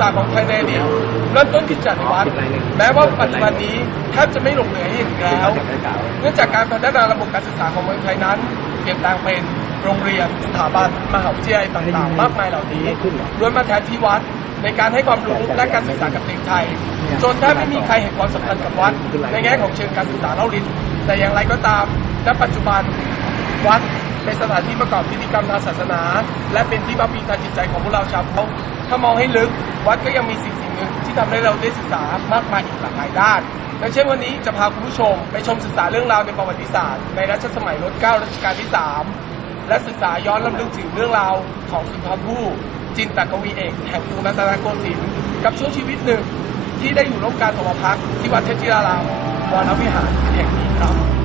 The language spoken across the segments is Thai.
ษาของไทยในอดีตเริ่มต้นขึ้นจากในวัดแม้ว่าปัจจุบันนี้แทบจะไม่หลงเหลือให้เห็นอีกแล้วเนื่องจากการพัฒนาระบบการศึกษาของเมืองไทยนั้น เปลี่ยนแปลงเป็นโรงเรียนสถาบันมหาวิทยาลัยต่างๆ มากมายเหล่านี้ล้วนมาแทนที่วัดในการให้ความรู้และการศึกษากับเด็กไทย จนแทบไม่มีใครเห็นความสำคัญกับวัด ในแง่ของเชิงการศึกษาเล่าเรียนแต่อย่างไรก็ตามณปัจจุบันวัด เป็นสถานที่ประกอบพิธีกรรมทางศาสนา และเป็นที่พักพิงทางจิตใจของพวกเราชาวพุทธถ้ามองให้ลึกวัดก็ยังมีสิ่งสิ่งหนึ่งที่ทำให้เราได้ศึกษามากมายอีกหลากหลายด้านดังเช่นวันนี้จะพาคุณผู้ชม ไปชมศึกษาเรื่องราวในประวัติศาสตร์ ในรัชสมัยรัชกาลรัชกาลที่ 3 และศึกษาย้อนลำลึกถึงเรื่องราวของสุนทรภู่จินตกวีเอกแห่งกรุงรัตนโกสินทร์กับช่วงชีวิตหนึ่งที่ได้อยู่ร่วมการสมพักที่วัดเทพจิรารามวรวิหารแห่งนี้ครับ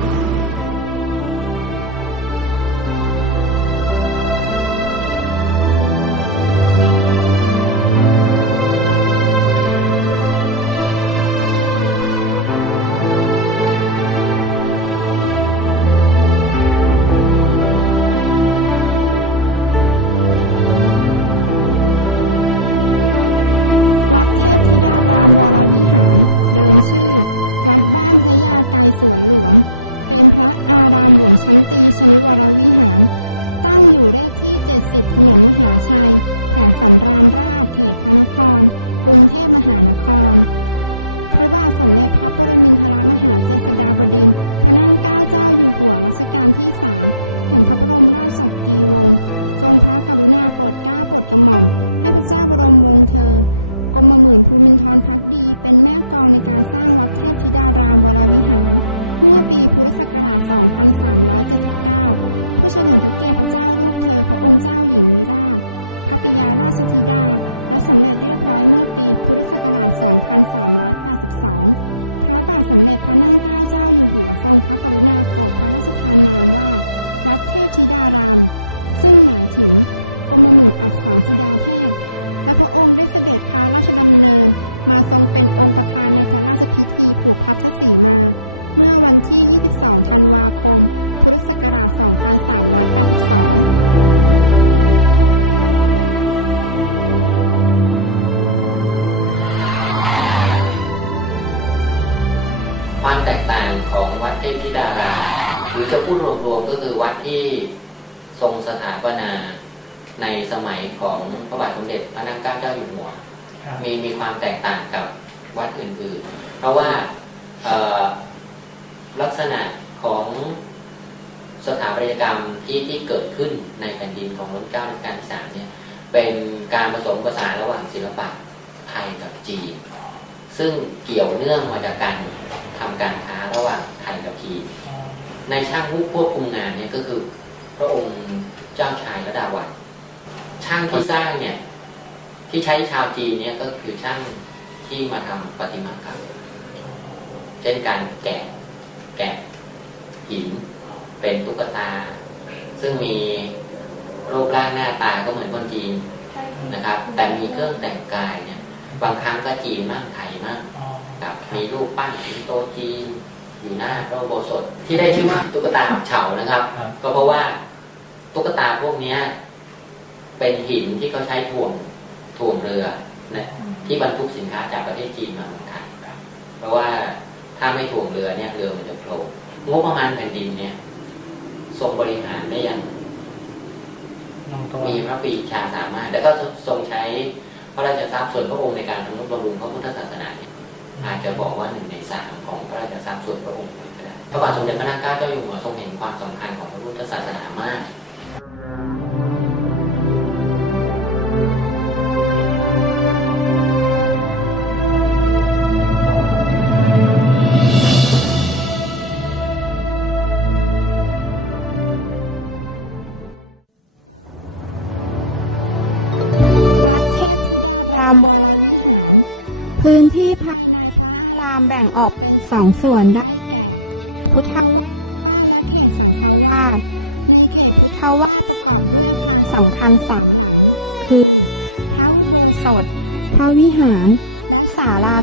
เกล้าเจ้าอยู่หัว มีมีความแตกต่างกับวัดอื่นๆ เพราะว่าเอ่อลักษณะของสถาปัตยกรรมที่ที่เกิดขึ้นในแผ่นดินของรัชกาลรัชกาลที่สามเนี่ยเป็นการผสมผสานระหว่างศิลปะไทยกับจีน ซึ่งเกี่ยวเนื่องมาจากการทำการค้าระหว่างไทยกับจีน ในช่างผู้ควบคุมงานเนี่ยก็คือ พระองค์เจ้าชายระดาวันช่างที่สร้างเนี่ย ที่ใช้ชาวจีนเนี่ยก็คือช่างที่มาทำประติมากรรมเช่นการแกะแกะหินเป็นตุ๊กตา ซึ่งมีรูปร่างหน้าตาก็เหมือนคนจีนนะครับ แต่มีเครื่องแต่งกายเนี่ย บางครั้งก็จีนมากไทยมากครับมีรูปปั้นสิงโตจีนอยู่หน้าพระอุโบสถที่ได้ชื่อว่าตุ๊กตาหับเฉานะครับครับก็เพราะว่าตุ๊กตาพวกเนี้ยเป็นหินที่เขาใช้ถ่วง ถ่วงเรือนะที่บรรทุกสินค้าจากประเทศจีนมาเมืองไทยเพราะว่าถ้าไม่ถ่วงเรือเนี่ยเรือมันจะโผล่งบประมาณแผ่นดินเนี่ยทรงบริหารได้อย่างลงตัวมีพระปรีชาสามารถ แล้วก็ทรงใช้พระราชทรัพย์ส่วนพระองค์ในการทำนุบำรุงพระพุทธศาสนาเนี่ยอาจจะบอกว่าหนึ่งในสามของพระราชทรัพย์ส่วนพระองค์เลยก็ได้พระบาทสมเด็จพระนางเกล้าเจ้าอยู่หัวทรงเห็นความสำคัญของพระพุทธศาสนามาก พื้นที่พระรามแบ่งออกสองส่วนได้พุทธาสเพราว่าสำคัญสักคือพระสถพระวิหารศาลา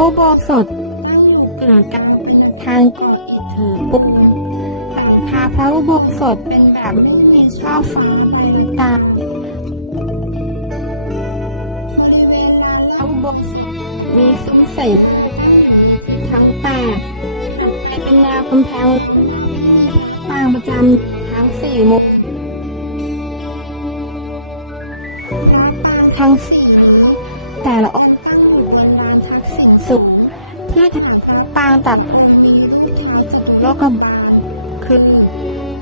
อุโบสถเกิดการทางถือปุ๊บพาพระอุโบสถเป็นแบบมีชช่อฟ้าตาทั้ มีซุ้มเสกทั้งแปดเป็นแนวกำแพงปางประจำทั้งสี่มุมทั้งสี่แต่ละองค์สุดที่ปางตัดโลกบาลคือ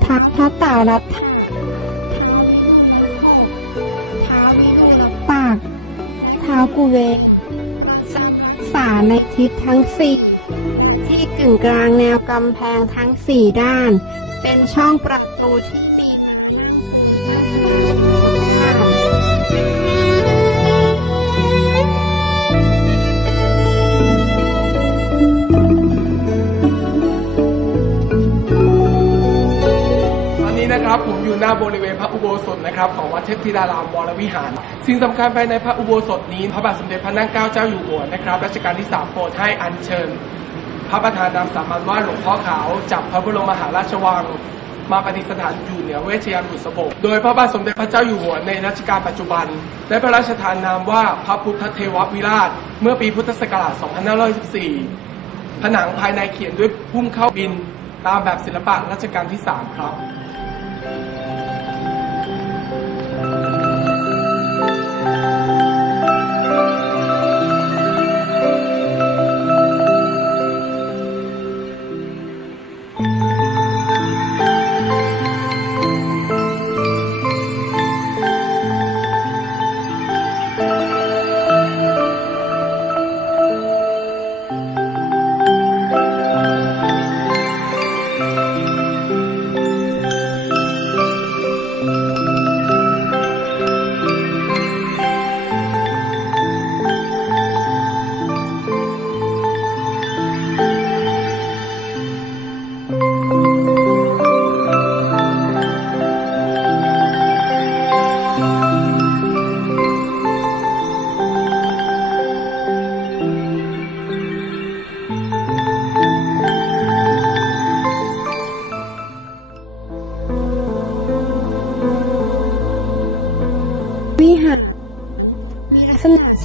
ท้าวทัตตารับท้าวรับปากท้ากุเว ทิศทั้งสี่ที่กึ่งกลางแนวกำแพงทั้งสี่ด้าน เป็นช่องประตูที่มี อยู่หน้าบริเวณพระอุโบสถนะครับของวัดเทพธิดารามวรวิหาร สิ่งสำคัญภายในพระอุโบสถนี้พระบาทสมเด็จพระนั่งเกล้าเจ้าอยู่หัวนะครับรัชกาลที่สามโปรดให้อัญเชิญ พระประธานนามสามัญว่าหลวงพ่อขาวจากพระบรมมหาราชวังมาปฏิสถานอยู่เหนือเวชยานบุษบก โดยพระบาทสมเด็จพระเจ้าอยู่หัวในรัชกาลปัจจุบัน ได้พระราชทานนามว่าพระพุทธเทววิราช เมื่อปีพุทธศักราช 2514 ผนังภายในเขียนด้วยพุ่มเข้าบินตามแบบศิลปะรัชกาลที่ 3 ครับ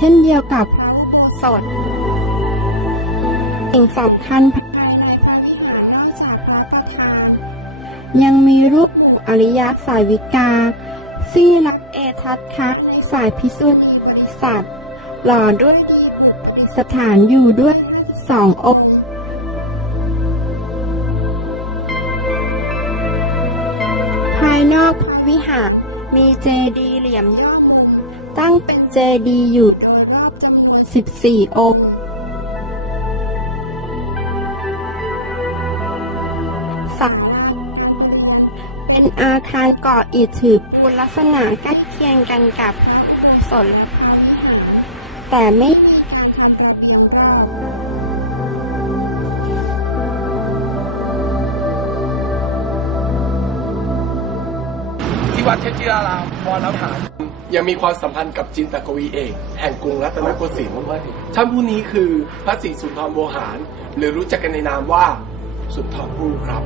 ช่นเดียวกับ สดสิ่งสำคัญภายในพระวิหารนอกจากพระประธานยังมีรูปอริยสายวิกาซึ่งรับเอทัศน์คะในสายพิสุทธิบริษัทหล่อด้วยดีประดิษฐานอยู่ด้วยสององค์ภายนอกพระวิหารมีเจดีย์เหลี่ยมยอดตั้งเป็นเจดีย์อยู่ 14 องค์ สักเป็นอาคารก่ออิฐถือปูนลักษณะใกล้เคียงกันกับสน แต่ไม่มีการทำระเบียงรอบที่วัดเทพธิรารามวรวิหาร ยังมีความสัมพันธ์กับจินตกวีเอกแห่งกรุงรัตนโกสินทร์ท่านผู้นี้คือพระศรีสุนทรโวหาร หรือรู้จักกันในนามว่าสุนทรภู่ครับ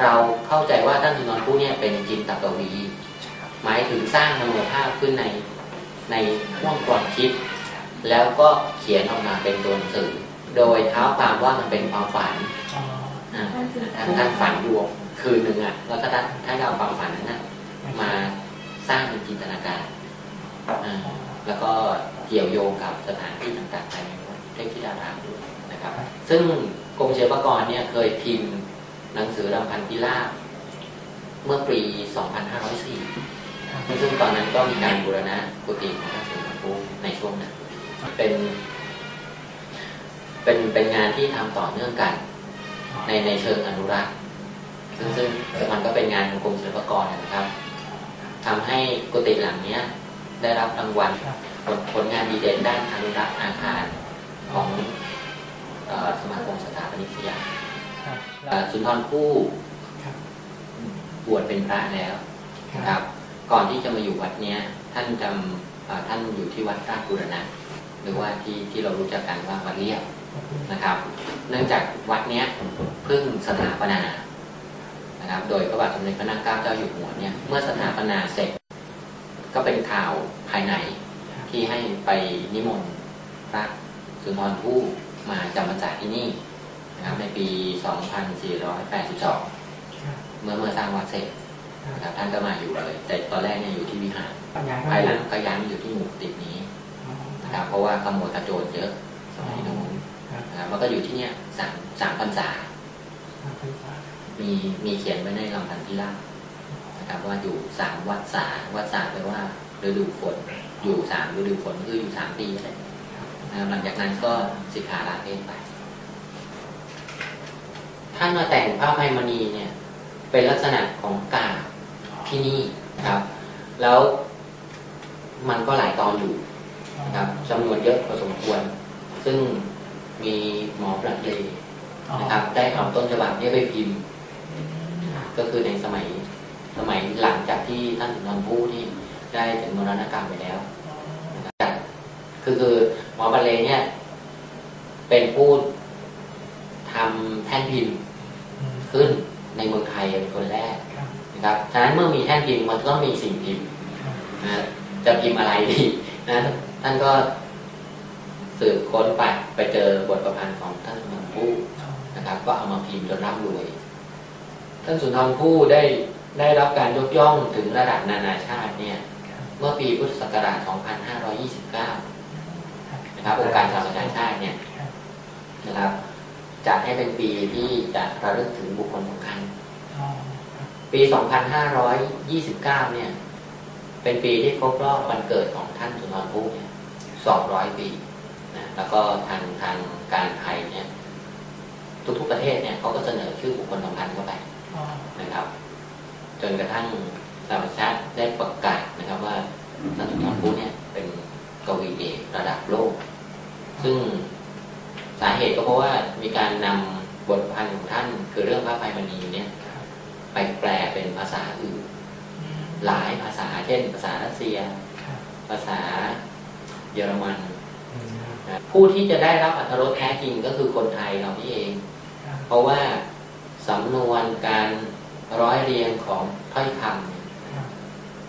เราเข้าใจว่าท่านสุนทรภู่เนี่ยเป็นจินตกวี หมายถึงสร้างมโนภาพขึ้นในในห่วงความคิด แล้วก็เขียนออกมาเป็นตัวหนังสือ โดยเท้าความว่ามันเป็นความฝันท่านท่านฝันอยู่คืนหนึ่งอะแล้วก็ท่านท่านเอาความฝันนั้นนะมาสร้างเป็นจินตนาการแล้วก็เกี่ยวโยงกับสถานที่ต่างๆในเทพธิดารามด้วยนะครับ ซึ่งกรมศิลปากรเนี่ยเคยพิมพ์ หนังสือรำพันธิราชเมื่อปี 2504 ซึ่งตอนนั้นก็มีการบูรณะกุฏิของท่านสุนทรภู่ในช่วงนั้น เป็น เป็น เป็นงานที่ทำต่อเนื่องกัน ในในเชิงอนุรักษ์ ซึ่งซึ่งมันก็เป็นงานของกรมศิลปากรนะครับทำให้กุฏิหลังเนี้ยได้รับรางวัลผลผลงานดีเด่นด้านอนุรักษ์อาคารของออสมาคมสถาปนิกสยาม สุนทรภู่ครับบวชเป็นพระแล้วนะครับ ก่อนที่จะมาอยู่วัดเนี้ย ท่านจำเอ่อท่านอยู่ที่วัดราชบูรณะ หรือว่าที่ที่เรารู้จักกันว่าวัดเรียบนะครับ เนื่องจากวัดเนี้ยเพิ่งสถาปนานะครับ โดยพระบาทสมเด็จพระนางเกล้าเจ้าอยู่หัวเนี่ยเมื่อสถาปนาเสร็จ ก็เป็นข่าวภายในที่ให้ไปนิมนต์พระสุนทรภู่มาจำพรรษาที่นี่ นะครับในปี 2482 เมื่อเมื่อสร้างวัดเสร็จนะครับท่านก็มาอยู่เลย แต่ตอนแรกเนี่ยอยู่ที่วิหารปัญญาภายหลังก็ย้ายมาอยู่ที่หมู่ติดนี้นะครับเพราะว่าขโมยกระโจนเยอะสมัยนู้นนะครับแล้วก็อยู่ที่เนี่ยสามสามพรรษามีมีเขียนไว้ในลำพันธิราชนะครับว่าอยู่สามวัดสาวัดสาแปลว่าฤดูฝนอยู่สามฤดูฝนคืออยู่สามปีอะไรนะครับหลังจากนั้นก็สิกขาลาเพศไป ท่านมาแต่งพระอภัยมณีเนี่ย เป็นลักษณะของกาบที่นี่ครับ แล้วมันก็หลายตอนอยู่นะครับจำนวนเยอะพอสมควร ซึ่งมีหมอประเลนะครับ ได้เอาต้นฉบับนี้ไปพิมพ์ ก็คือในสมัยสมัยหลังจากที่ท่านสุนทรภู่นี่ได้ถึงมรณกรรมไปแล้วนะครับคือคือหมอบัลเลเนี่ย เป็นผู้ทำแท่นพิมพ์ ขึ้นในเมืองไทยเป็นคนแรกนะครับฉะนั้นเมื่อมีแท่นพิมพ์มันต้องมีสิ่งพิมพ์นะจะพิมพ์อะไรดีนะท่านก็สืบค้นไปไปเจอบทประพันธ์ของท่านสุนทรภู่นะครับ ก็เอามาพิมพ์จนร่ำรวยท่านสุนทรภู่ได้ได้รับการยกย่องถึงระดับนานาชาติเนี่ย เมื่อปีพุทธศักราช 2529 นะครับองค์การสหประชาชาติเนี่ยนะครับ จัดให้เป็นปีที่จะระลึกถึงบุคคลสำคัญ ปี 2529 เนี่ย เป็นปีที่ครบรอบวันเกิดของท่านสุนทรภู่เนี่ย 200 ปีนะแล้วก็ทางทางการไทยเนี่ย ทุกๆประเทศเนี่ยเขาก็เสนอชื่อบุคคลสำคัญเข้าไปนะครับ จนกระทั่งสหประชาชาติได้ประกาศนะครับว่าท่านสุนทรภู่เนี่ยเป็นกวีเอกระดับโลก ซึ่ง สาเหตุก็เพราะว่ามีการนำบทพันธ์ของท่าน คือเรื่องพระอภัยมณีเนี่ยไปแปลเป็นภาษาอื่น หลายภาษาเช่น ภาษารัสเซีย ภาษาเยอรมันนะผู้ที่จะได้รับอรรถรสแท้จริงก็คือคนไทยเรานี่เอง เพราะว่าสำนวนการร้อยเรียงของถ้อยคำเนี่ย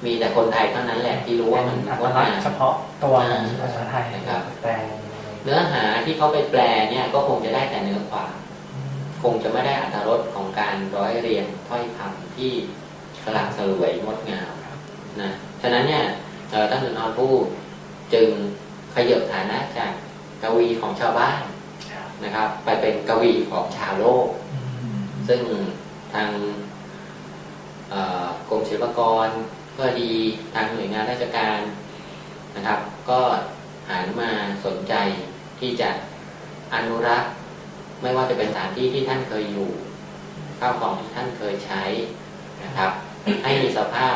มีแต่คนไทยเท่านั้นแหละที่รู้ว่ามันอัตว่าลักมาษณ์เฉพาะตัวของภาษาไทยนะครับแปล เนื้อหาที่เขาไปแปลเนี่ยก็คงจะได้แต่เนื้อความคงจะไม่ได้อรรถรสของการร้อยเรียงถ้อยคำที่สลักสลวยงดงามนะฉะนั้นเนี่ยท่านสุนทรภู่จึงขยับฐานะจากกวีของชาวบ้านนะครับ ไปเป็นกวีของชาวโลก ซึ่งทางกรมศิลปากรก็ดีทางหน่วยงานราชการนะครับ ก็หันมาสนใจ ที่จะอนุรักษ์ ไม่ว่าจะเป็นสถานที่ที่ท่านเคยอยู่ข้าวของที่ท่านเคยใช้นะครับ ให้มีสภาพ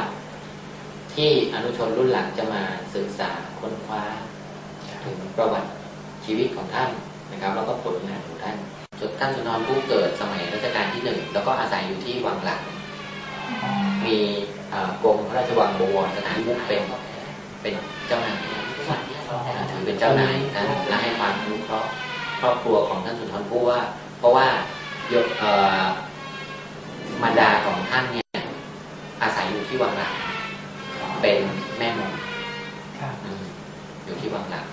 ที่อนุชนรุ่นหลังจะมาศึกษาค้นคว้า ถึงประวัติชีวิตของท่านนะครับ แล้วก็ผลงานของท่านจนท่านสุนทรภู่เกิดสมัยรัชกาลที่หนึ่งแล้วก็อาศัยอยู่ที่วังหลัง มีออ่ากรมพระราชวังบวรสถานมุกเป็นเป็นเจ้านายอ่าถือ เป็นเจ้านายนะและให้ความอนุเคราะห์ครอบครัวของท่านสุนทรภู่ว่า เพราะว่าโยเอ่อมารดาของท่านเนี่ยอาศัยอยู่ที่วังหลังเป็นแม่มงครับอืมอยู่ที่วังหลัง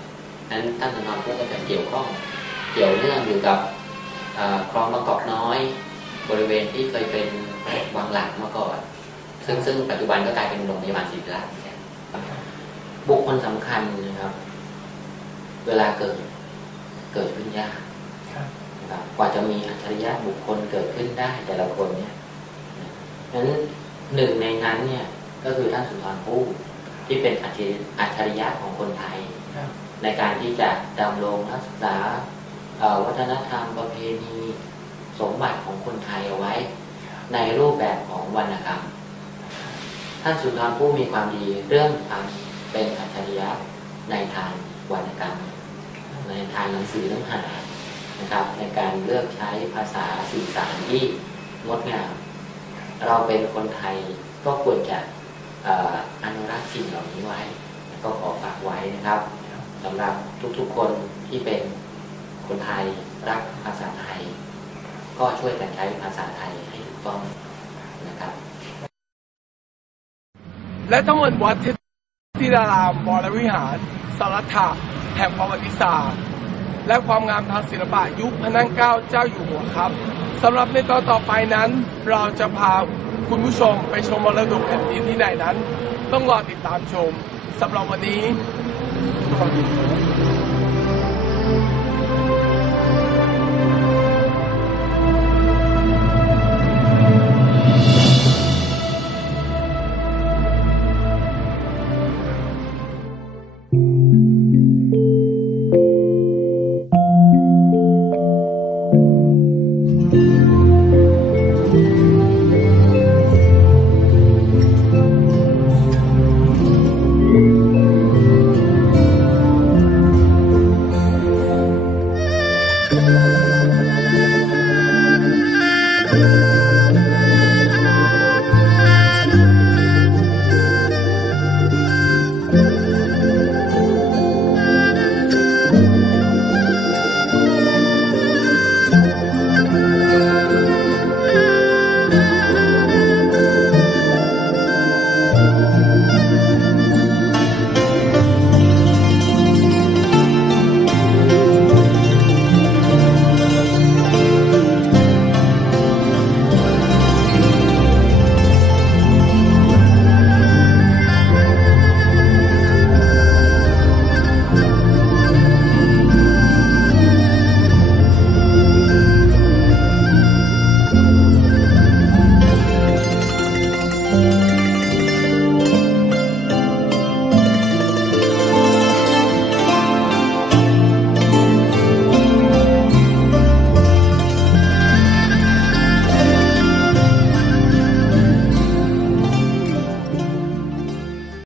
นั้นท่านสุนทรภู่ก็จะเกี่ยวข้องเกี่ยวเนื่องอยู่กับเอ่อคลองบางกอกน้อย บริเวณที่เคยเป็นวังหลังมาก่อนซึ่งซึ่งปัจจุบันก็กลายเป็นโรงพยาบาลศิริราชเนี่ยบุคคลสำคัญนะครับ เวลาเกิดเกิดขึ้นยากครับนะครับกว่าจะมีอัจฉริยะบุคคลเกิดขึ้นได้แต่ละคนเนี่ยนั้นหนึ่งในนั้นเนี่ยก็คือท่านสุนทรภู่ที่เป็นอัจฉริอัจฉริยะของคนไทยครับในการที่จะดำรงรักษาเอ่อวัฒนธรรมประเพณีสมบัติของคนไทยเอาไว้ ในรูปแบบของวรรณกรรม ท่านสุนทรภู่มีความดีเรื่องความเป็นอัจฉริยะในทางวรรณกรรม ในทางหนังสือเนื้อหานะครับ ในการเลือกใช้ภาษาสื่อสารที่งดงาม เราเป็นคนไทยก็ควรจะอนุรักษ์สิ่งเหล่านี้ไว้ ก็ขอฝากไว้นะครับสำหรับทุกๆคนที่เป็นคนไทยรักภาษาไทย ก็ช่วยกันใช้ภาษาไทยให้ถูกต้องนะครับ และทั้งหมดวัดทพธิดารามวรวิหาร สารัตถะแห่งประวัติศาสตร์ และความงามทางศิลปะยุคพระนั่งเกล้าเจ้าอยู่หัวครับสำหรับในตอนต่อไปนั้น เราจะพาคุณผู้ชมไปชมมรดกแผ่นดินที่ไหนนั้น ต้องรอติดตามชมสำหรับวันนี้สวัสดีครับ